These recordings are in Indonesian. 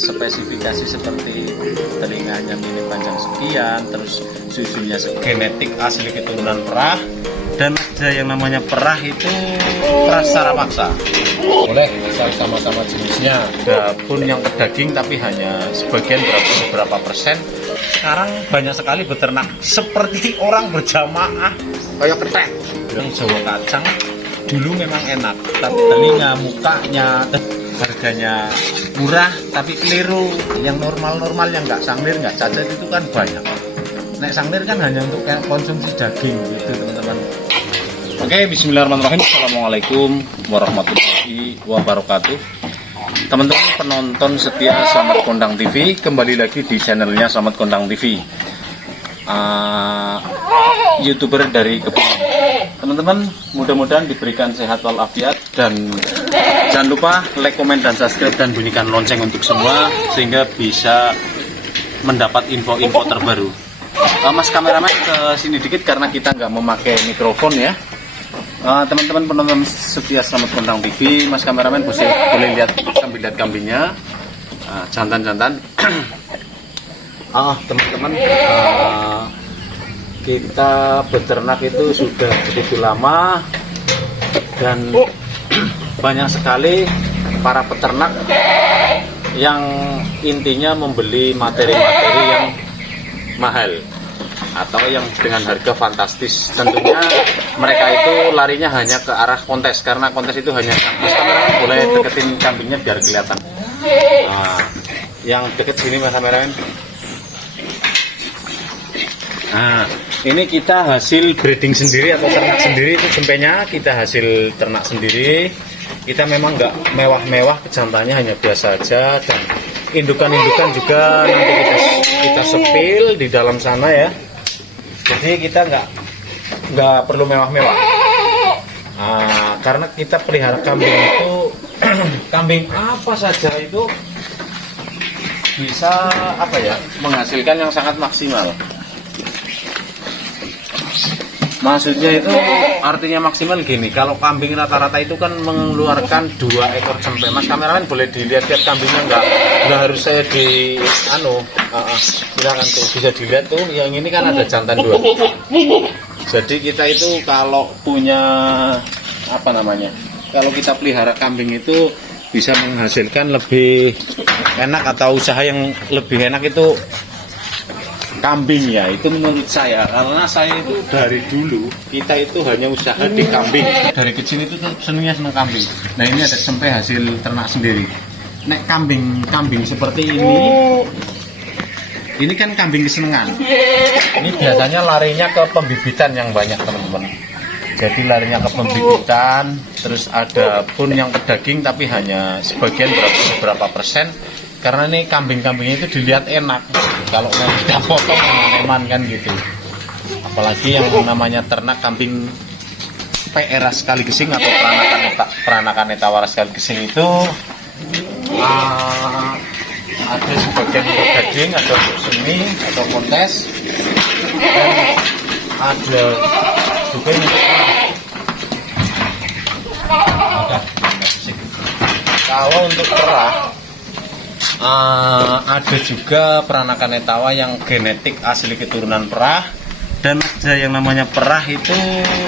spesifikasi seperti telinganya minim panjang sekian, terus susunya genetik asli keturunan perah, dan ada yang namanya perah itu perah secara paksa. Boleh asal sama-sama jenisnya. Ada pun yang pedaging tapi hanya sebagian beberapa persen. Sekarang banyak sekali beternak seperti orang berjamaah kayak ketek. Yang Jawa kacang dulu memang enak, tapi telinga, mukanya, harganya murah tapi keliru. Yang normal-normal yang nggak sanglir, nggak cacat itu kan banyak. Nek sanglir kan hanya untuk konsumsi daging gitu teman-teman. Oke, bismillahirrahmanirrahim. Assalamualaikum warahmatullahi wabarakatuh. Teman-teman penonton setia Slamet Kondang TV, kembali lagi di channelnya Slamet Kondang TV, YouTuber dari kebun. Teman-teman, mudah-mudahan diberikan sehat walafiat, dan jangan lupa like, komen, dan subscribe, dan bunyikan lonceng untuk semua sehingga bisa mendapat info-info terbaru. Mas kameramen ke sini dikit karena kita nggak memakai mikrofon ya. Teman-teman penonton setia Slamet Kondang TV, Mas kameramen boleh lihat kambingnya, jantan-jantan. Teman-teman, kita beternak itu sudah begitu lama, dan banyak sekali para peternak yang intinya membeli materi-materi yang mahal atau yang dengan harga fantastis. Tentunya mereka itu larinya hanya ke arah kontes, karena kontes itu hanya Mas kameramen boleh deketin kambingnya biar kelihatan. Yang deket sini Mas kameramen. Ini kita hasil breeding sendiri atau ternak sendiri, itu jempenya kita hasil ternak sendiri. Kita memang nggak mewah-mewah, jantannya hanya biasa aja, dan indukan-indukan juga nanti kita sepil di dalam sana ya. Jadi kita nggak perlu mewah-mewah, karena kita pelihara kambing itu kambing apa saja itu bisa menghasilkan yang sangat maksimal. Maksudnya itu artinya maksimal gini, kalau kambing rata-rata itu kan mengeluarkan 2 ekor cempe. Mas kameramen boleh dilihat-lihat kambingnya, nggak harus saya silakan tuh, bisa dilihat tuh, yang ini kan ada jantan 2. Jadi kita itu kalau punya kalau kita pelihara kambing itu bisa menghasilkan lebih enak, atau usaha yang lebih enak itu kambing ya, itu menurut saya. Karena saya itu dari dulu kita itu hanya usaha di kambing, dari kecil itu seneng kambing. Nah ini ada cempe hasil ternak sendiri. Nek kambing seperti ini kan kambing kesenangan. Ini biasanya larinya ke pembibitan yang banyak teman-teman. Jadi larinya ke pembibitan. Terus ada pun yang pedaging tapi hanya sebagian beberapa persen. Karena ini kambing-kambingnya itu dilihat enak, kalau mau kita potong eman-eman kan gitu. Apalagi yang namanya ternak kambing PRA sekali gesing atau peranakan etawara sekali gesing itu ada sebagian untuk daging, ada untuk semi atau kontes, dan ada juga yang kalau untuk perah. Ada juga peranakan etawa yang genetik asli keturunan perah, dan ada yang namanya perah itu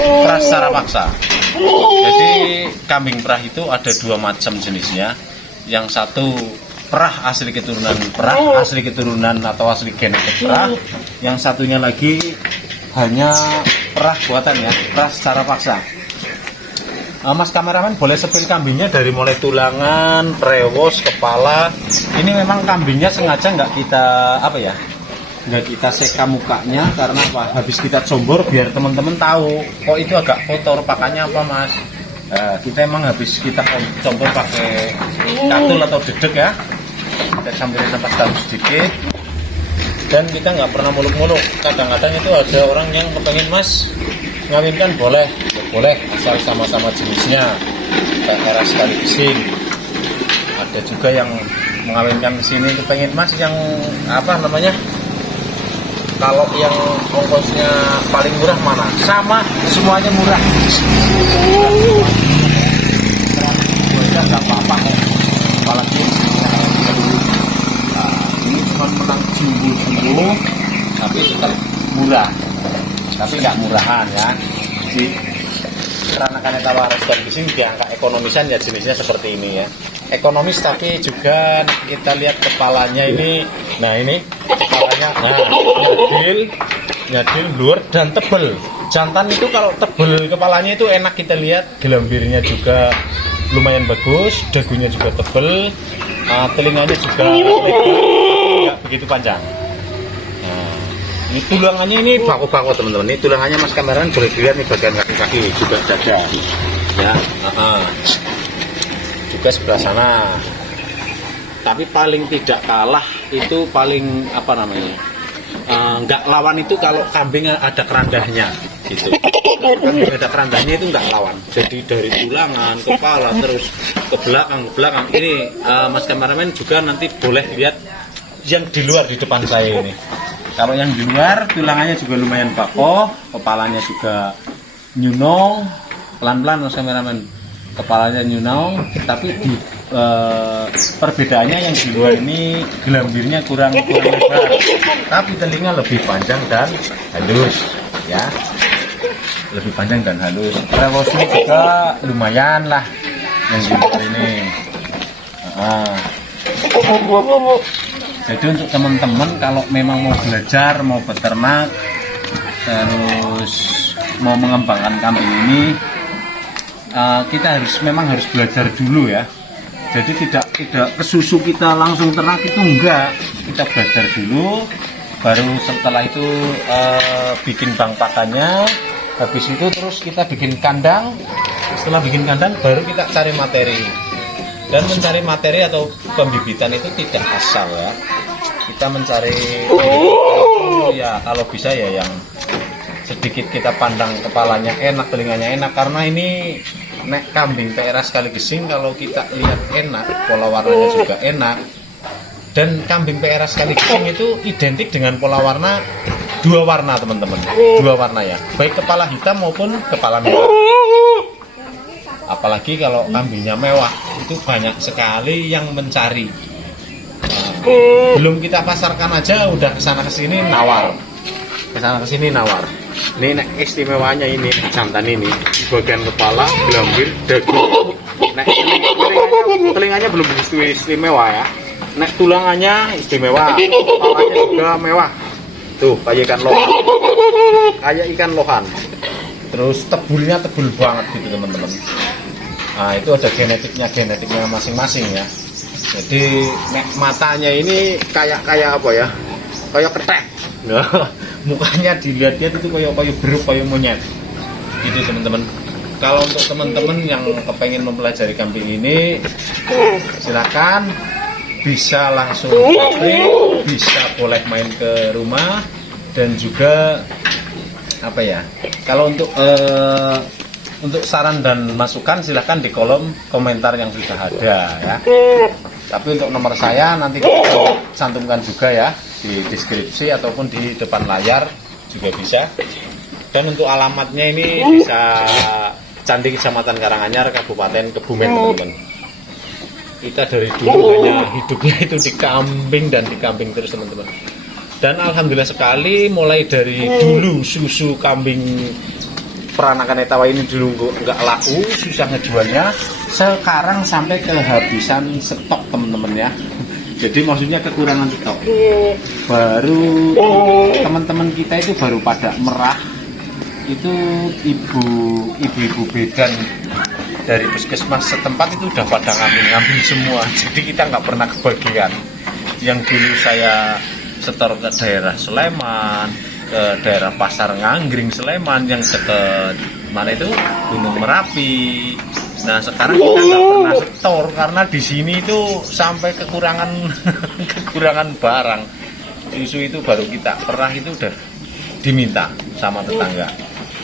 perah secara paksa. Jadi kambing perah itu ada 2 macam jenisnya. Yang satu perah asli keturunan perah, asli keturunan atau asli genetik perah. Yang satunya lagi hanya perah buatan ya, perah secara paksa. Mas kameramen boleh sepil kambingnya dari mulai tulangan, prewos, kepala. Ini memang kambingnya sengaja nggak kita seka mukanya, karena habis kita combor biar teman-teman tahu kok itu agak kotor, pakainya apa mas. Kita emang habis kita combor pakai katul atau dedek ya, kita sambil nafas dalam sedikit, dan kita nggak pernah muluk-muluk. Kadang-kadang itu ada orang yang kepengen mas ngawinkan, boleh asal sama-sama jenisnya, PRA sekali gesing. Ada juga yang mengawinkan ke sini kepengen mas yang kalau yang ongkosnya paling murah mana? Sama, semuanya murah. Nggak apa-apa kok, apalagi murah, tapi nggak murahan ya. Di peranakan Etawa Restoran Gising di angka ekonomisan ya jenisnya seperti ini ya. Ekonomis tapi juga kita lihat kepalanya ini. Nah ini kepalanya, nyadil, luar dan tebel. Jantan itu kalau tebel kepalanya itu enak kita lihat, gelambirnya juga lumayan bagus, dagunya juga tebel, telinganya juga nggak begitu panjang. Nah, ini tulangannya ini bako-bako teman-teman. Ini tulangannya Mas kameramen boleh dilihat nih bagian kaki-kaki juga dada. Ya, juga sebelah sana. Tapi paling tidak kalah itu paling apa namanya? Nggak lawan itu kalau kambing ada kerandahnya gitu. Kambing ada kerandahnya itu nggak lawan. Jadi dari tulangan, kepala terus ke belakang. Ini Mas kameramen juga nanti boleh lihat yang di luar di depan saya ini. Kalau yang di luar tulangannya juga lumayan bako, kepalanya juga nyunong, pelan-pelan Mas kameramen. Kepalanya nyunong, tapi di perbedaannya yang di luar ini gelambirnya kurang lebar, tapi telinga lebih panjang dan halus ya, lebih panjang dan halus. Rewosnya juga lumayan lah yang di luar ini. Jadi untuk teman-teman kalau memang mau belajar, mau beternak, terus mau mengembangkan kambing ini, kita memang harus belajar dulu ya. Jadi tidak ke susu kita langsung ternak itu enggak. Kita belajar dulu, baru setelah itu bikin bang pakannya. Habis itu terus kita bikin kandang. Setelah bikin kandang baru kita cari materi. Dan mencari materi atau pembibitan itu tidak asal ya. Kita mencari ya kalau bisa ya yang sedikit kita pandang kepalanya enak, telinganya enak, karena ini nek kambing PRA sekali Gising kalau kita lihat enak, pola warnanya juga enak. Dan kambing PRA sekali Gising itu identik dengan pola warna dua warna teman-teman, dua warna ya, baik kepala hitam maupun kepala merah. Apalagi kalau kambingnya mewah itu banyak sekali yang mencari. Belum kita pasarkan aja udah kesana kesini nawar, kesana kesini nawar. Ini istimewanya ini jantan ini di bagian kepala, gelambir, dagu. Nek telinganya belum istimewa ya. Nek tulangannya istimewa, kepalanya juga mewah. Tuh kayak ikan lohan. Terus tebulnya tebul banget gitu teman-teman. Nah itu ada genetiknya masing-masing ya. Jadi nek matanya ini kayak apa ya? Kayak ketek. Nah, mukanya dilihat-lihat itu kayak beruk, kayak monyet gitu teman-teman. Kalau untuk teman-teman yang kepengen mempelajari kambing ini, silakan bisa langsung klik, bisa boleh main ke rumah. Dan juga apa ya, kalau untuk saran dan masukan silahkan di kolom komentar yang sudah ada ya. Tapi untuk nomor saya nanti kita cantumkan juga ya di deskripsi ataupun di depan layar juga bisa. Dan untuk alamatnya ini bisa Candi Kecamatan Karanganyar, Kabupaten Kebumen teman-teman. Kita dari dulu hanya hidupnya itu di kambing dan di kambing terus teman-teman. Dan alhamdulillah sekali mulai dari dulu susu kambing peranakan Etawa ini dulu nggak laku, susah ngejualnya. Sekarang sampai kehabisan stok teman-teman ya. Jadi maksudnya kekurangan stok. Baru teman-teman kita itu baru pada merah. Itu ibu-ibu bedan dari puskesmas setempat itu udah pada ngambil semua. Jadi kita nggak pernah kebagian. Yang dulu saya setor ke daerah Sleman, ke daerah Pasar Nganggring Sleman yang dekat mana itu Gunung Merapi. Nah sekarang kita nggak pernah setor karena di sini itu sampai kekurangan barang. Susu itu baru kita perah itu udah diminta sama tetangga.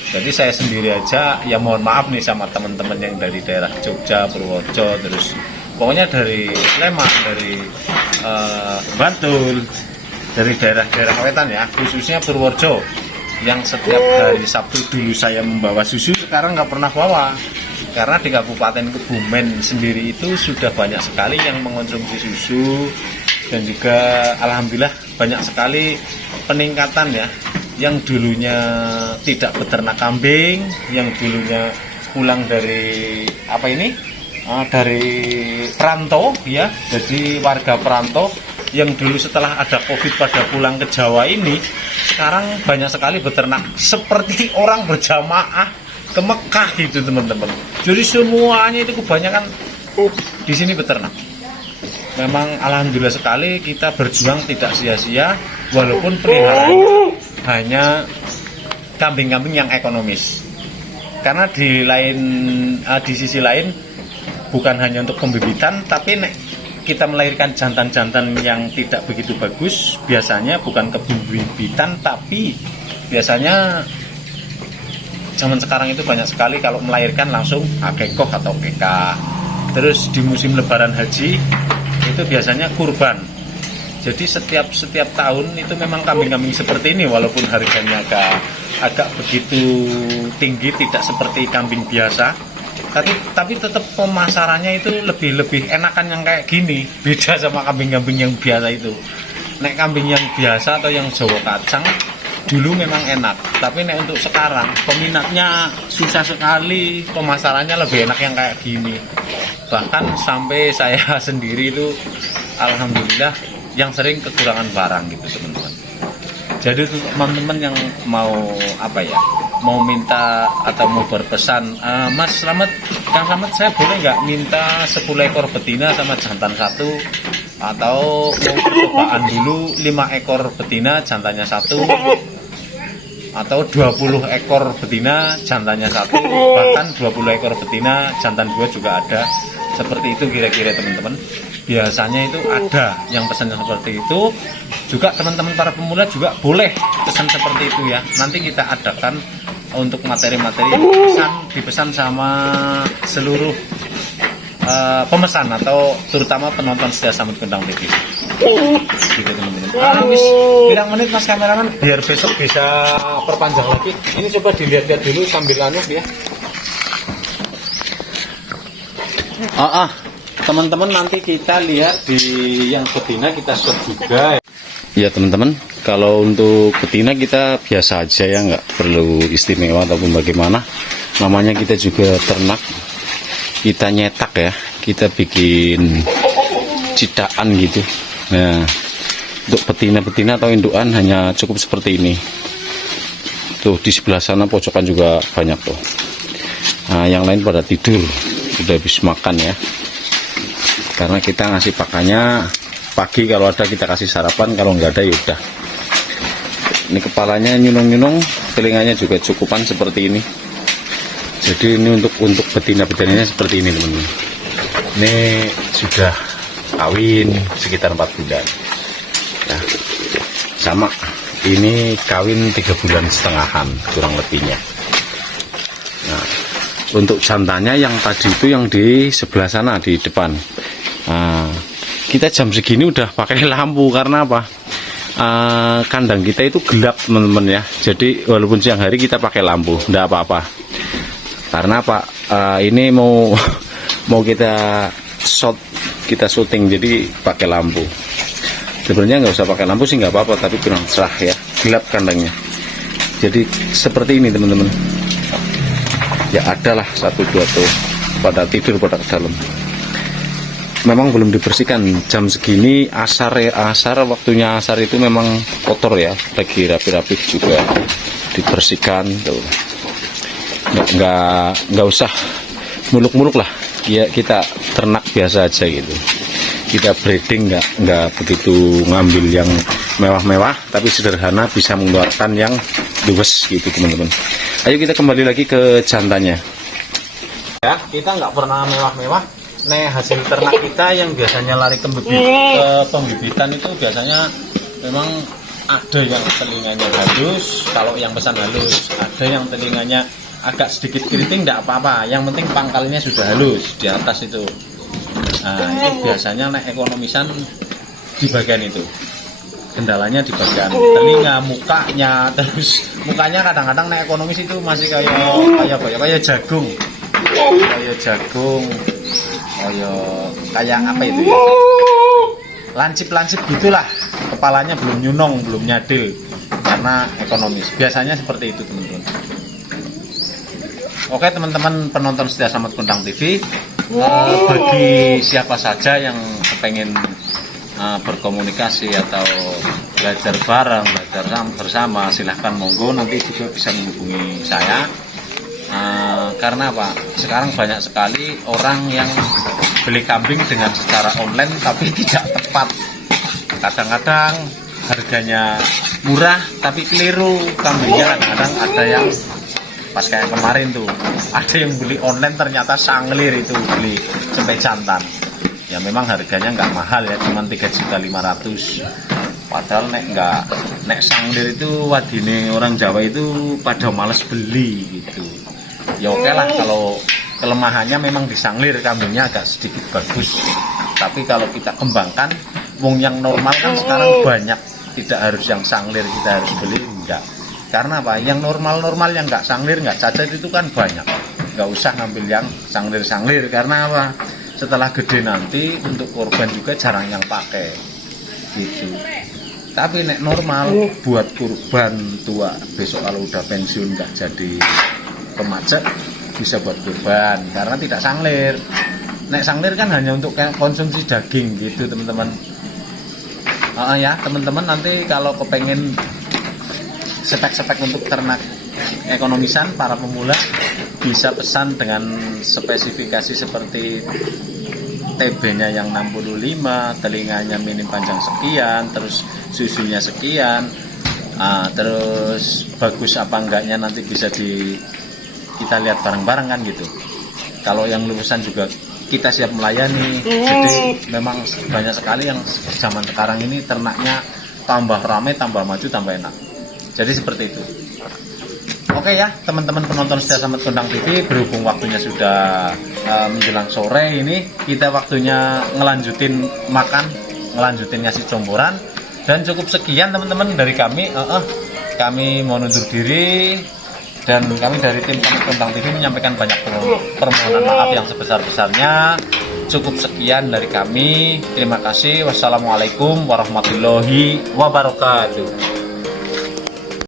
Jadi saya sendiri aja ya mohon maaf nih sama teman-teman yang dari daerah Jogja, Purworejo, terus pokoknya dari Sleman, dari Bantul, dari daerah-daerah wetan ya, khususnya Purworejo yang setiap hari Sabtu dulu saya membawa susu, sekarang nggak pernah bawa karena di Kabupaten Kebumen sendiri itu sudah banyak sekali yang mengonsumsi susu. Dan juga alhamdulillah banyak sekali peningkatan ya yang dulunya tidak beternak kambing, yang dulunya pulang dari dari perantau ya, jadi warga perantau yang dulu setelah ada COVID pada pulang ke Jawa ini, sekarang banyak sekali beternak seperti orang berjamaah ke Mekah gitu teman-teman. Jadi semuanya itu kebanyakan di sini beternak. Memang alhamdulillah sekali kita berjuang tidak sia-sia, walaupun peliharaannya hanya kambing-kambing yang ekonomis. Karena di sisi lain bukan hanya untuk pembibitan, tapi kita melahirkan jantan-jantan yang tidak begitu bagus, biasanya bukan kebibitan, tapi biasanya zaman sekarang itu banyak sekali kalau melahirkan langsung akikoh atau kekah. Terus di musim lebaran haji itu biasanya kurban. Jadi setiap tahun itu memang kambing-kambing seperti ini, walaupun harganya agak begitu tinggi, tidak seperti kambing biasa. Tapi tetap pemasarannya itu lebih enakan yang kayak gini, beda sama kambing-kambing yang biasa itu. Nek kambing yang biasa atau yang Jawa kacang dulu memang enak, tapi nek untuk sekarang peminatnya susah sekali, pemasarannya lebih enak yang kayak gini. Bahkan sampai saya sendiri itu alhamdulillah yang sering kekurangan barang gitu teman-teman. Jadi untuk teman-teman yang mau mau minta atau mau berpesan, Mas Slamet, Kang Slamet, saya boleh nggak minta 10 ekor betina sama jantan 1, atau mau percobaan dulu 5 ekor betina jantannya 1, atau 20 ekor betina jantannya 1, bahkan 20 ekor betina jantan 2 juga ada. Seperti itu kira-kira teman-teman. Biasanya itu ada yang pesan seperti itu. Juga teman-teman para pemula juga boleh pesan seperti itu ya. Nanti kita adakan untuk materi-materi dipesan sama seluruh pemesan atau terutama penonton setia Slamet Kundang TV. Gitu teman-teman. Wis pirang menit Mas kameraman biar besok bisa perpanjang lagi. Ini coba dilihat-lihat dulu sambil ya. Teman-teman, nanti kita lihat di yang betina kita shot juga. Ya teman-teman, kalau untuk betina kita biasa aja ya, nggak perlu istimewa ataupun bagaimana. Namanya kita juga ternak, kita nyetak ya, kita bikin cidaan gitu. Nah, untuk betina-betina atau indukan hanya cukup seperti ini. Tuh di sebelah sana pojokan juga banyak tuh. Nah, yang lain pada tidur, udah habis makan ya. Karena kita ngasih pakannya pagi, kalau ada kita kasih sarapan, kalau nggak ada ya udah. Ini kepalanya nyunung-nyunung, telinganya juga cukupan seperti ini. Jadi ini untuk betina-betinanya seperti ini teman-teman. Ini sudah kawin sekitar 4 bulan. Nah, sama ini kawin 3 bulan setengahan kurang lebihnya. Nah, untuk jantannya yang tadi itu yang di sebelah sana di depan. Nah, kita jam segini udah pakai lampu karena apa? Kandang kita itu gelap teman-teman ya. Jadi walaupun siang hari kita pakai lampu, enggak apa-apa. Karena apa? Ini mau kita syuting, jadi pakai lampu. Sebenarnya nggak usah pakai lampu sih nggak apa-apa, tapi kurang cerah ya, gelap kandangnya. Jadi seperti ini teman-teman. Ya adalah 1-2 tuh pada tidur pada ke dalam. Memang belum dibersihkan jam segini, asar waktunya asar itu memang kotor ya, lagi rapi-rapi juga dibersihkan tuh. Nggak usah muluk-muluk lah ya, kita ternak biasa aja gitu. Kita breeding nggak begitu ngambil yang mewah-mewah, tapi sederhana, bisa mengeluarkan yang luwes gitu teman-teman. Ayo kita kembali lagi ke jantannya ya. Kita nggak pernah mewah-mewah. Nah, hasil ternak kita yang biasanya lari ke pembibitan itu biasanya memang ada yang telinganya halus, kalau yang pesan halus, ada yang telinganya agak sedikit keriting, tidak apa-apa, yang penting pangkalnya sudah halus di atas itu. Nah, itu biasanya naik ekonomisan di bagian itu, kendalanya di bagian telinga, mukanya. Terus mukanya kadang-kadang naik ekonomis itu masih kayak jagung, kayak apa itu ya, lancip-lancip gitulah, kepalanya belum nyunong, belum nyadil. Nah, karena ekonomis. Biasanya seperti itu teman-teman. Oke teman-teman penonton setia Slamet Kondang TV, bagi siapa saja yang pengen berkomunikasi atau belajar bareng, belajar bersama, silahkan monggo, nanti juga bisa menghubungi saya. Karena apa? Sekarang banyak sekali orang yang beli kambing dengan secara online tapi tidak tepat. Kadang-kadang harganya murah tapi keliru kambingnya. Kadang-kadang ada yang pas kayak kemarin tuh, ada yang beli online ternyata sanglir itu, beli sampai jantan. Ya memang harganya nggak mahal ya, cuma 3.500.000. Padahal nek sanglir itu wadine orang Jawa itu pada males beli gitu. Ya oke lah, kalau kelemahannya memang disanglir kambingnya agak sedikit bagus. Tapi kalau kita kembangkan, wong yang normal kan sekarang banyak, tidak harus yang sanglir kita harus beli, enggak. Karena apa? Yang normal-normal yang nggak sanglir, nggak cacat itu kan banyak. Nggak usah ngambil yang sanglir-sanglir, karena apa? Setelah gede nanti untuk korban juga jarang yang pakai gitu. Tapi nek normal buat kurban tua, besok kalau udah pensiun nggak jadi pemacet, bisa buat kurban karena tidak sanglir. Nek sanglir kan hanya untuk konsumsi daging gitu teman-teman. Ya teman-teman, nanti kalau kepengen spek-spek untuk ternak ekonomisan para pemula, bisa pesan dengan spesifikasi seperti TB-nya yang 65, telinganya minim panjang sekian, terus susunya sekian, terus bagus apa enggaknya nanti bisa kita lihat bareng-bareng kan gitu. Kalau yang lulusan juga kita siap melayani. Jadi memang banyak sekali yang zaman sekarang ini ternaknya tambah ramai, tambah maju, tambah enak. Jadi seperti itu. Oke ya teman-teman penonton setia Slamet Kondang TV, berhubung waktunya sudah menjelang sore ini, kita waktunya ngelanjutin makan, ngelanjutin ngasih comboran. Dan cukup sekian teman-teman dari kami. Kami mau undur diri, dan kami dari tim Slamet Kondang TV menyampaikan banyak permohonan maaf yang sebesar-besarnya. Cukup sekian dari kami. Terima kasih. Wassalamualaikum warahmatullahi wabarakatuh.